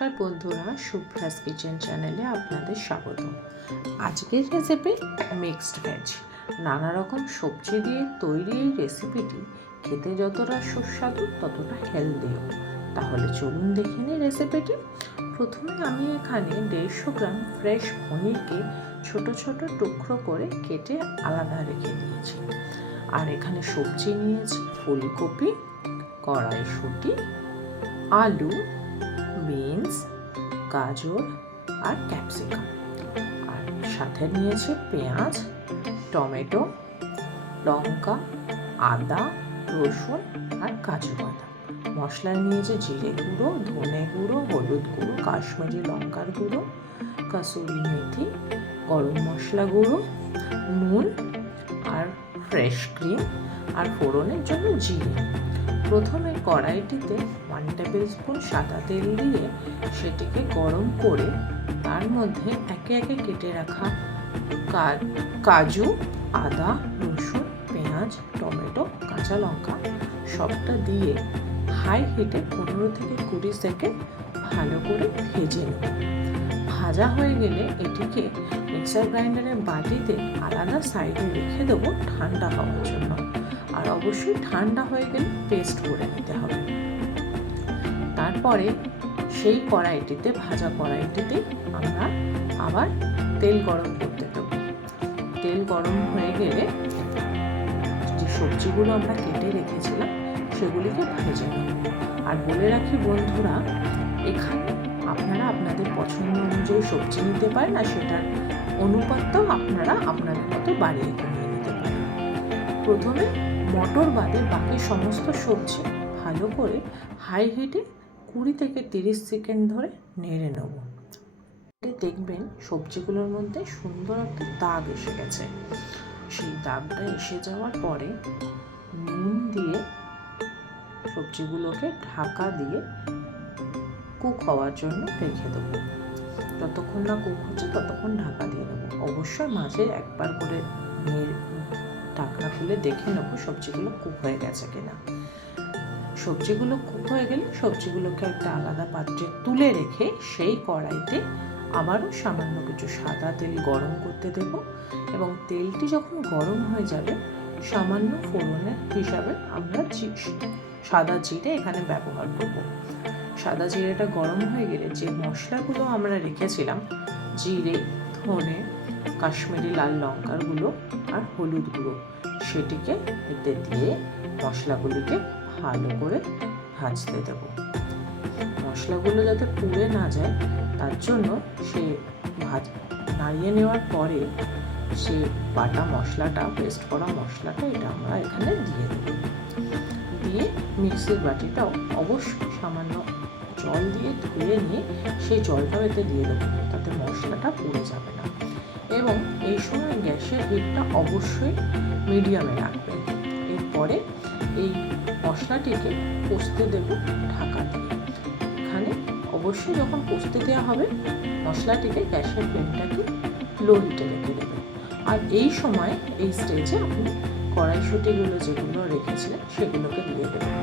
নমস্কার বন্ধুরা, শুভ্রাস কিচেন চ্যানেলে আপনাদের স্বাগত। আজকের রেসিপি মিক্সড ভেজ। নানা রকম সবজি দিয়ে তৈরি এই রেসিপিটি খেতে যতটা সুস্বাদু ততটা হেলদিও। তাহলে চলুন দেখে নিই রেসিপিটি। প্রথমে আমি এখানে 150 গ্রাম ফ্রেশ পনিরকে ছোট ছোট টুকরো করে কেটে আলাদা রেখে দিয়েছি। আর এখানে সবজি নিয়েছি ফুলকপি, কড়াইশুঁটি, আলু, বিনস, গাজর আর ক্যাপসিকাম। আর সাথে নিয়েছি পেঁয়াজ, টমেটো, লঙ্কা, আদা, রসুন আর কাজু বাদাম। মশলায় নিয়েছি জিরে গুঁড়ো, ধনে গুঁড়ো, হলুদ গুঁড়ো, কাশ্মীরি লঙ্কার গুঁড়ো, কাসুরি মেথি, গরম মশলা গুঁড়ো, নুন আর ফ্রেশ ক্রিম আর ফোড়নের জন্য জিরে। প্রথমে কড়াইটিতে 1 টেবিল স্পুন সাদা তেল দিয়ে সেটিকে গরম করে তার মধ্যে একে একে কেটে রাখা কাজু, আদা, রসুন, পেঁয়াজ, টমেটো, কাঁচা লঙ্কা সবটা দিয়ে হাই হিটে 15 থেকে 20 সেকেন্ড ভালো করে ভেজে নেব। ভাজা হয়ে গেলে এটিকে মিক্সার গ্রাইন্ডারের বাটিতে আলাদা সাইডে রেখে দেবো ঠান্ডা হওয়ার জন্য। আর অবশ্যই ঠান্ডা হয়ে গেলে পেস্ট করে নিতে হবে। তারপরে সেই ভাজা কড়াইটিতে আমরা আবার তেল গরম করতে দেবো। তেল গরম হয়ে গেলে যে সবজিগুলো আমরা কেটে রেখেছিলাম সেগুলিকে ভেজে নেব। আর বলে রাখি বন্ধুরা, এখানে আপনারা আপনাদের পছন্দ অনুযায়ী সবজি নিতে পারেন, আর সেটার অনুপাতটাও আপনারা আপনাদের মতো বাড়িয়ে কমিয়ে নিতে পারেন। প্রথমে মটর বাদে বাকি সমস্ত সবজি ভালো করে হাই হিটে 20 থেকে 30 সেকেন্ড ধরে নেড়ে নেব। দেখবেন সবজিগুলোর মধ্যে সুন্দর একটা দাগ এসে গেছে। সেই দাগটা এসে যাওয়ার পরে নুন দিয়ে সবজিগুলোকে ঢাকা দিয়ে কুক হওয়ার জন্য রেখে দেবো। যতক্ষণ না কুক হচ্ছে ততক্ষণ ঢাকা দিয়ে দেবো। অবশ্যই মাঝে একবার করে ঢাকনা খুলে দেখে নেবো সবজিগুলো কুক হয়ে গেছে কিনা। সবজিগুলো কুক হয়ে গেলে সবজিগুলোকে একটা আলাদা পাত্রে তুলে রেখে সেই কড়াইতে আবারও সামান্য কিছু সাদা তেল গরম করতে দেব। এবং তেলটি যখন গরম হয়ে যাবে সামান্য ফোড়নের হিসাবে আমরা সাদা জিরে এখানে ব্যবহার করব। সাদা জিরেটা গরম হয়ে গেলে যে মশলাগুলো আমরা রেখেছিলাম, জিরে, ধনে, কাশ্মীরি লাল লঙ্কার গুঁড়ো আর হলুদ গুঁড়ো, সেটিকে এতে দিয়ে মশলাগুলিকে ভালো করে ভাজতে দেব। মশলাগুলো যাতে পুড়ে না যায় তার জন্য সে নাড়িয়ে নেওয়ার পরে সে বাটা মশলাটা, পেস্ট করা মশলাটা এটা আমরা এখানে দিয়ে দেব। দিয়ে মিক্সির বাটিটাও অবশ্যই সামান্য জল দিয়ে ধুয়ে নিয়ে সেই জলটাও এতে দিয়ে দেবো, তাতে মশলাটা পুড়ে যাবে না। এবং এই সময় গ্যাসের হিটটা অবশ্যই মিডিয়ামে রাখবেন। এরপরে এই মশলাটিকে কষতে দেব ঢাকা দিয়ে। এখানে অবশ্যই যখন কষতে দেওয়া হবে মশলাটিকে গ্যাসের ফ্লেমটাকে লো হিটে রেখে দেবেন। আর এই সময় এই স্টেজে আপনি কড়াইশুঁটিগুলো যেগুলো রেখেছিলেন সেগুলোকে দিয়ে দেবেন,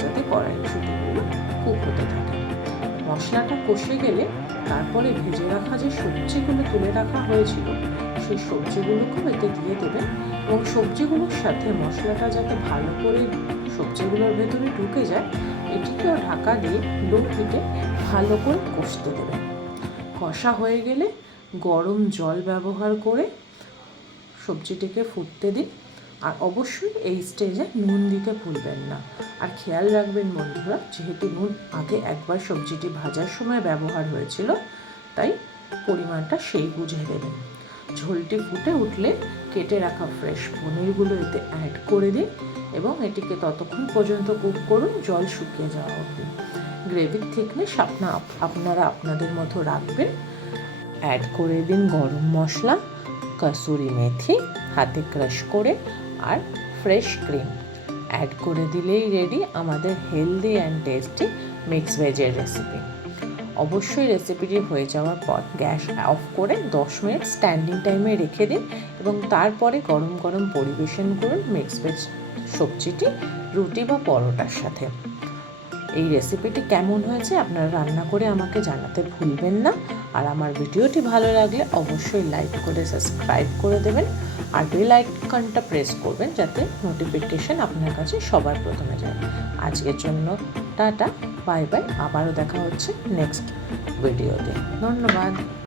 যাতে কড়াইশুঁটিগুলো কুক হতে থাকে। মশলাটা কষে গেলে তারপরে ভেজে রাখা যে সবজিগুলো তুলে রাখা হয়েছিল সেই সবজিগুলোকেও এতে দিয়ে দেবেন। এবং সবজিগুলোর সাথে মশলাটা যাতে ভালো করে সবজিগুলোর ভেতরে ঢুকে যায় এটিকেও ঢাকা দিয়ে লো হিটে ভালো করে কষতে দেবেন। কষা হয়ে গেলে গরম জল ব্যবহার করে সবজিটিকে ফুটতে দিন। আর অবশ্যই এই স্টেজে নুন দিতে ভুলবেন না। আর খেয়াল রাখবেন বন্ধুরা, যেহেতু নুন আগে একবার সবজিটি ভাজার সময় ব্যবহার হয়েছিল তাই পরিমাণটা সেই বুঝে দেবেন। ঝোলটি ফুটে উঠলে কেটে রাখা ফ্রেশ পনিরগুলো এতে অ্যাড করে দিন এবং এটিকে ততক্ষণ পর্যন্ত কুক করুন জল শুকিয়ে যাওয়া অবধি। গ্রেভির থিকনেস আপনারা আপনাদের মতো রাখবেন। অ্যাড করে দিন গরম মশলা, কাসুরি মেথি হাতে ক্রাশ করে আর ফ্রেশ ক্রিম। অ্যাড করে দিলেই রেডি আমাদের হেলদি অ্যান্ড টেস্টি মিক্স ভেজের রেসিপি। অবশ্যই রেসিপিটি হয়ে যাওয়ার পর গ্যাস অফ করে 10 মিনিট স্ট্যান্ডিং টাইমে রেখে দিন এবং তারপরে গরম গরম পরিবেশন করুন মিক্স ভেজ সবজিটি রুটি বা পরোটার সাথে। এই রেসিপিটি কেমন হয়েছে আপনারা রান্না করে আমাকে জানাতে ভুলবেন না। আর আমার ভিডিওটি ভালো লাগলে অবশ্যই লাইক করে সাবস্ক্রাইব করে দেবেন আর বেল আইকনটা প্রেস করবেন যাতে নোটিফিকেশন আপনার কাছে সবার প্রথমে যায়। আজকের জন্য টাটা, বাই বাই, আবারও দেখা হচ্ছে নেক্সট ভিডিওতে। ধন্যবাদ।